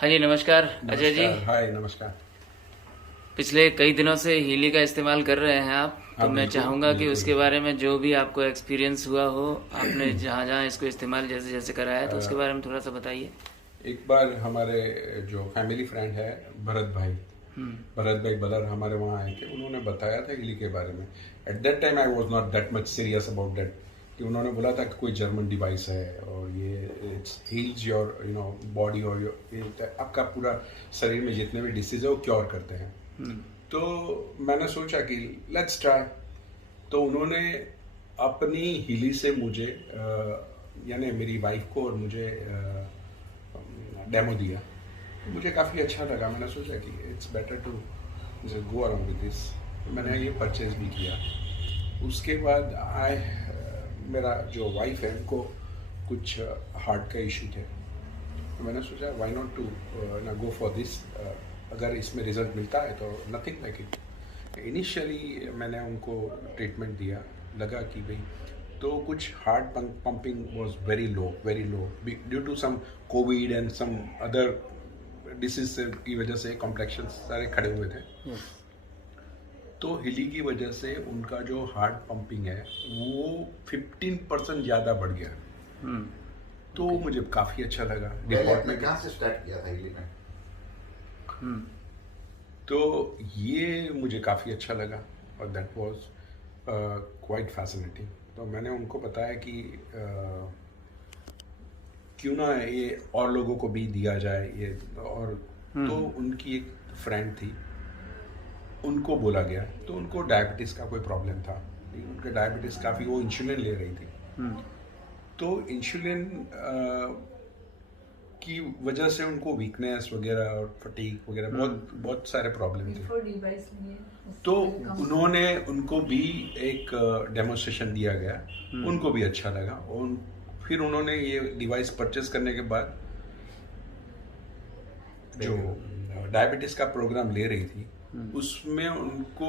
हाँ जी, नमस्कार अजय जी। नमस्कार। हाय, नमस्कार। पिछले कई दिनों से हीली का इस्तेमाल कर रहे हैं आप, तो हाँ, मैं बिल्कुल, चाहूँगा कि बिल्कुल। उसके बारे में जो भी आपको एक्सपीरियंस हुआ हो, आपने जहाँ जहाँ इसको इस्तेमाल जैसे जैसे करा है, तो उसके बारे में थोड़ा सा बताइए। एक बार हमारे जो फैमिली फ्रेंड है, भरत भाई बदर हमारे वहाँ आए थे। उन्होंने बताया था इली के बारे में। At that time I was not that much serious about that, कि उन्होंने बोला था कि कोई जर्मन डिवाइस है और ये इट्स हील्स योर बॉडी, और आपका पूरा शरीर में जितने भी डिसीज है वो क्योर करते हैं। तो मैंने सोचा कि लेट्स ट्राई। तो उन्होंने अपनी हिली से मुझे यानी मेरी वाइफ को और मुझे डेमो दिया। मुझे काफ़ी अच्छा लगा। मैंने सोचा कि it's better to go around with this. मैंने ये परचेज भी किया। उसके बाद मेरा जो वाइफ है उनको कुछ हार्ट का इशू थे, तो मैंने सोचा व्हाई नॉट टू ना गो फॉर दिस। अगर इसमें रिजल्ट मिलता है तो नथिंग लाइक इट। इनिशियली मैंने उनको ट्रीटमेंट दिया। लगा कि भाई, तो कुछ heart pumping was very low due to some covid and some other disease की वजह से कॉम्प्लेक्शन सारे खड़े हुए थे। तो हिली की वजह से उनका जो हार्ट पंपिंग है वो 15% ज़्यादा बढ़ गया। तो मुझे काफ़ी अच्छा लगा। पहले आपने कहाँ से स्टार्ट किया था हिली में? तो ये मुझे काफ़ी अच्छा लगा और दैट वाज क्वाइट फैसिनेटिंग। तो मैंने उनको बताया कि क्यों ना ये और लोगों को भी दिया जाए ये। और तो उनकी एक फ्रेंड थी, उनको बोला गया। तो उनको डायबिटीज़ का कोई प्रॉब्लम था, उनके डायबिटीज़ काफ़ी, वो इंसुलिन ले रही थी। तो इंसुलिन की वजह से उनको वीकनेस वगैरह और फटीग वगैरह बहुत सारे प्रॉब्लम थे। तो उन्होंने उनको भी एक डेमोन्स्ट्रेशन दिया गया। उनको भी अच्छा लगा और फिर उन्होंने ये डिवाइस परचेस करने के बाद जो डायबिटीज़ का प्रोग्राम ले रही थी उसमें उनको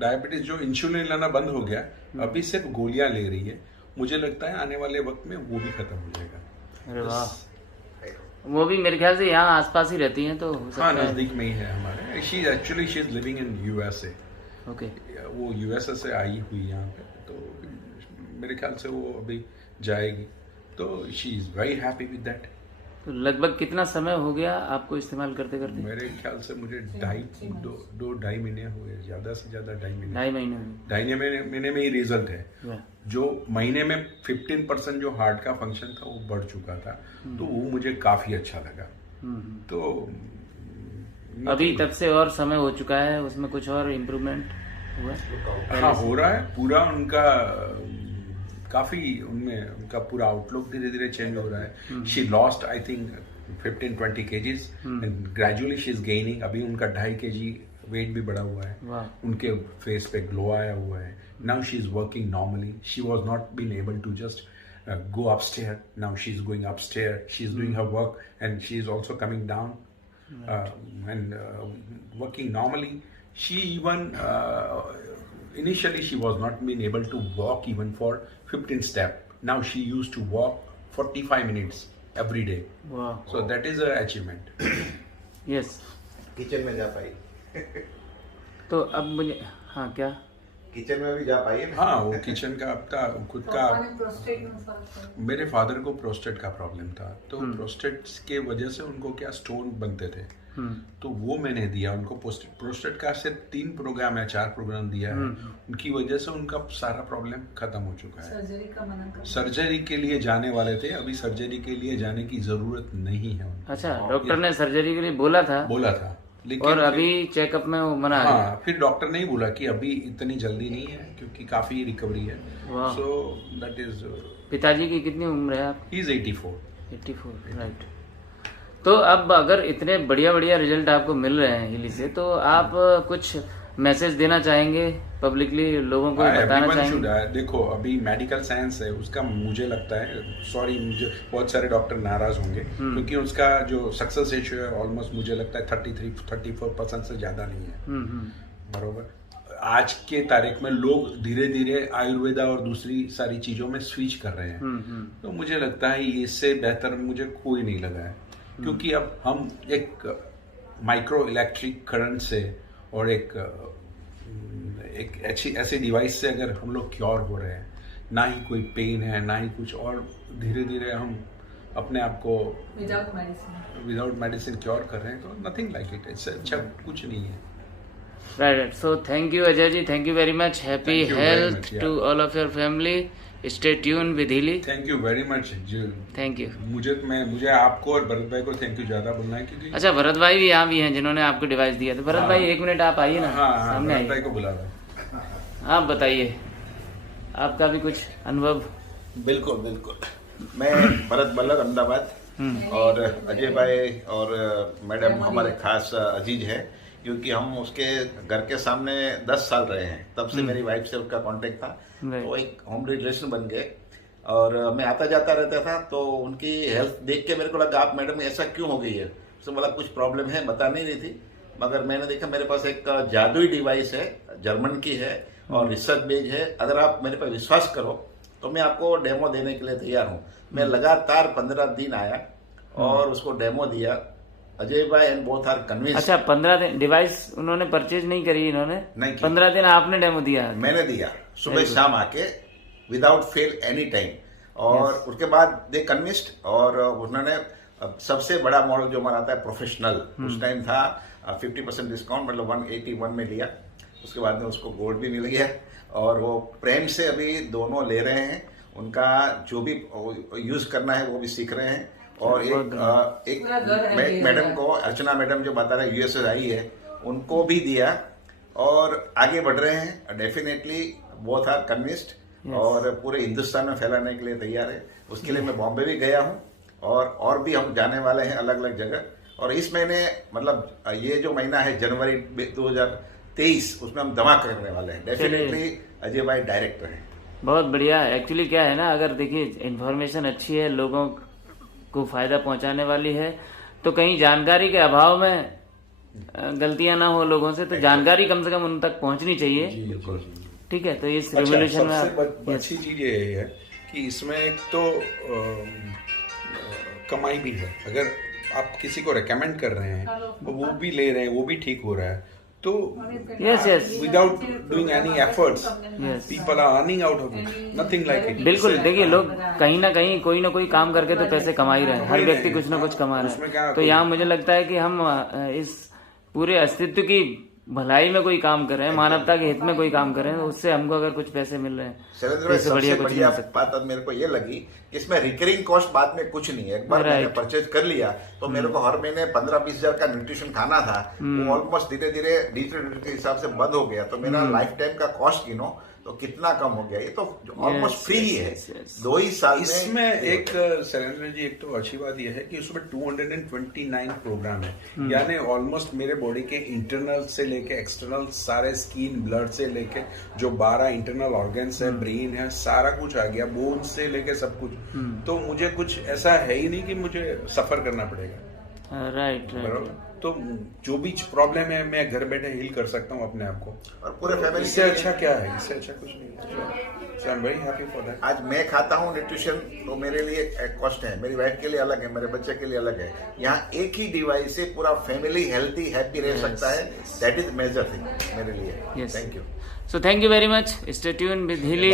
डायबिटीज़ जो इंसुलिन लेना बंद हो गया, अभी सिर्फ गोलियां ले रही है। मुझे लगता है आने वाले वक्त में वो भी खत्म हो जाएगा। अरे वाह, वो भी मेरे ख्याल से यहाँ आसपास ही रहती हैं, तो हो सकता हाँ, है। नज़दीक में ही है हमारे। She is living in USA. Okay. वो यूएसए से आई हुई यहाँ पे, तो मेरे ख्याल से वो अभी जाएगी। तो she is very happy with that. तो लगभग कितना समय हो गया आपको इस्तेमाल करते करते? मेरे ख्याल से मुझे ढाई महीने हुए, ज़्यादा से ज़्यादा 2.5 महीने। 2.5 महीने में? 2.5 महीने में ही रिजल्ट है। वाह। जो महीने में 15% जो हार्ट का फंक्शन था वो बढ़ चुका था, तो वो मुझे काफ़ी अच्छा लगा। तो अभी तब से और समय हो चुका है, उसमें कुछ और इम्प्रूवमेंट हुआ? हाँ, हो रहा है पूरा। उनका काफ़ी, उनमें उनका पूरा आउटलुक धीरे धीरे चेंज हो रहा है। She lost I think 15-20 kgs and gradually she is gaining. अभी उनका 2.5 kg वेट भी बढ़ा हुआ है। उनके फेस पे ग्लो आया हुआ है। Now she is working normally. She was not been able to just go upstairs. Now she's going upstairs. She's doing her work, and she's also coming down and working normally. She even initially she was not being able to walk even for 15 steps. Now she used to walk 45 minutes every day. Wow. So that is an achievement. Yes. Kitchen में जा पाई? तो अब मुझे, हाँ, क्या kitchen में भी जा पाई है? हाँ, वो किचन का अपना खुद का। मेरे फादर को प्रोस्टेट का प्रॉब्लम था, तो प्रोस्टेट के वजह से उनको क्या स्टोन बनते थे। तो वो मैंने दिया उनको। प्रोस्टेट का सिर्फ 3 प्रोग्राम या 4 प्रोग्राम दिया है। उनकी वजह से उनका सारा प्रॉब्लम खत्म हो चुका है। सर्जरी का मना कर, सर्जरी के लिए जाने वाले थे, अभी सर्जरी के लिए जाने की जरूरत नहीं है उनको। अच्छा, डॉक्टर ने सर्जरी के लिए बोला था? लेकिन और अभी चेकअप में वो मना है? हाँ, फिर डॉक्टर ने ही बोला कि अभी इतनी जल्दी नहीं है क्योंकि काफी रिकवरी है। So that is. पिताजी की कितनी उम्र है आप? He is 84। 84, राइट। तो अब अगर इतने बढ़िया बढ़िया रिजल्ट आपको मिल रहे हैं हिली से, तो आप कुछ मैसेज देना चाहेंगे पब्लिकली, लोगों को बताना चाहेंगे? देखो, अभी मेडिकल साइंस है उसका, मुझे लगता है, सॉरी, मुझे बहुत सारे डॉक्टर नाराज होंगे क्योंकि उसका जो सक्सेस रेशियो है ऑलमोस्ट मुझे लगता है 33-34% से ज्यादा नहीं है। बरोबर। आज के तारीख में लोग धीरे धीरे आयुर्वेदा और दूसरी सारी चीजों में स्विच कर रहे हैं। तो मुझे लगता है इससे बेहतर मुझे कोई नहीं लगा है। क्योंकि अब हम एक माइक्रो इलेक्ट्रिक करंट से और एक ऐसे डिवाइस से अगर हम लोग क्योर हो रहे हैं, ना ही कोई पेन है ना ही कुछ, और धीरे धीरे हम अपने आप को विदाउट मेडिसिन क्योर कर रहे हैं, तो नथिंग लाइक इट, इससे अच्छा कुछ नहीं है। Right, so thank you Ajay ji, thank you very much, happy health to all of your family, stay tune with हिली। Thank you very much ji, thank you. मुझे आपको और भरत भाई को थैंक यू ज्यादा बोलना है, क्योंकि अच्छा भरत भाई भी यहाँ भी हैं जिन्होंने आपको डिवाइस दिया, तो भरत भाई 1 मिनट आप आइए ना, सामने भरत आइए, भाई को बुला रहा है। आप बताइए आपका भी कुछ अनुभव। बिल्कुल बिल्कुल, मैं भरत बल्लभ अहमदाबाद, और अजय भाई और मैडम हमारे खास अजीज हैं, क्योंकि हम उसके घर के सामने 10 साल रहे हैं, तब से मेरी वाइफ से उसका कांटेक्ट था, तो एक होम रिलेशन बन गए, और मैं आता जाता रहता था, तो उनकी हेल्थ देख के मेरे को लगा आप मैडम ऐसा क्यों हो गई है, उसने बोला कुछ प्रॉब्लम है, बता नहीं रही थी, मगर मैंने देखा मेरे पास एक जादुई डिवाइस है, जर्मन की है और रिसर्च बेस्ड है, अगर आप मेरे पर विश्वास करो तो मैं आपको डेमो देने के लिए तैयार हूँ। मैं लगातार 15 दिन आया और उसको डेमो दिया। अजय भाई एंड बोथ आर कन्विंस्ड। अच्छा 15 दिन डिवाइस उन्होंने परचेज नहीं करी, इन्होंने नहीं की। 15 दिन आपने डेमो दिया? मैंने दिया, सुबह शाम आके विदाउट फेल एनी टाइम, और उसके बाद दे कन्विंस्ड, और उन्होंने सबसे बड़ा मॉडल जो हमारा आता है प्रोफेशनल, उस टाइम था 50% डिस्काउंट, मतलब 181 में लिया, उसके बाद में उसको गोल्ड भी मिल गया, और वो प्रेम से अभी दोनों ले रहे हैं, उनका जो भी यूज करना है वो भी सीख रहे हैं। और एक मैडम को, अर्चना मैडम जो बता रहे यूएस से आई है, उनको भी दिया और आगे बढ़ रहे हैं। डेफिनेटली बोथ आर कन्विंस्ड और पूरे हिंदुस्तान में फैलाने के लिए तैयार है। उसके लिए मैं बॉम्बे भी गया हूँ, और भी हम जाने वाले हैं अलग अलग जगह। और इस महीने, मतलब ये जो महीना है जनवरी 2023, उसमें हम धमाका करने वाले हैं। डेफिनेटली अजय भाई डायरेक्टर हैं। बहुत बढ़िया। एक्चुअली क्या है ना, अगर देखिए इन्फॉर्मेशन अच्छी है, लोगों को फायदा पहुंचाने वाली है, तो कहीं जानकारी के अभाव में गलतियां ना हो लोगों से, तो जानकारी कम से कम उन तक पहुंचनी चाहिए। ठीक है, तो इस रेवोल्यूशन में सबसे अच्छी चीज ये है कि इसमें एक तो कमाई भी है। अगर आप किसी को रेकमेंड कर रहे हैं, वो भी ले रहे हैं, वो भी ठीक हो रहा है, तो yes without doing any efforts people are earning out of it, nothing like it. बिल्कुल, देखिए लोग कहीं ना कहीं कोई ना कोई काम करके तो पैसे कमा ही रहे हैं, हर व्यक्ति कुछ ना कुछ कमा रहा है। तो यहाँ मुझे लगता है कि हम इस पूरे अस्तित्व की भलाई में कोई काम कर रहे हैं, मानवता के हित में कोई काम कर रहे हैं, उससे हमको अगर कुछ पैसे मिल रहे हैं, सबसे बढ़िया बात मेरे को ये लगी कि इसमें रिकरिंग कॉस्ट बाद में कुछ नहीं है। एक बार मैंने परचेज कर लिया तो मेरे को हर महीने 15-20 हजार का न्यूट्रिशन खाना था, वो ऑलमोस्ट धीरे धीरे डिजिटल के हिसाब से बंद हो गया। तो मेरा लाइफ टाइम का कॉस्ट गिनो तो कितना कम हो गया। ये तो ऑलमोस्ट फ्री ही है। 2 ही साल इसमें एक सरेंद्र जी, एक तो अच्छी बात यह है कि उसमें 229 प्रोग्राम है, यानी ऑलमोस्ट मेरे बॉडी के इंटरनल से लेके एक्सटर्नल सारे स्किन, ब्लड से लेके जो 12 इंटरनल ऑर्गन्स है, ब्रेन है, सारा कुछ आ गया, बोन से लेके सब कुछ। तो मुझे कुछ ऐसा है ही नहीं कि मुझे सफर करना पड़ेगा। राइट। तो जो भी प्रॉब्लम है मैं घर बैठे हील कर सकता हूँ अपने आप को, और पूरे फैमिली। इससे अच्छा क्या है, इससे अच्छा कुछ नहीं है। So I am very happy for that. आज मैं खाता हूँ न्यूट्रिशन, तो मेरे लिए एक कॉस्ट है, मेरी वाइफ के लिए अलग है, मेरे बच्चे के लिए अलग है। यहाँ एक ही डिवाइस से पूरा फैमिली हेल्थी हैप्पी रह सकता है। दैट इज मेजर थिंग मेरे लिए। Thank you. So thank you very much. Stay tune with हिली।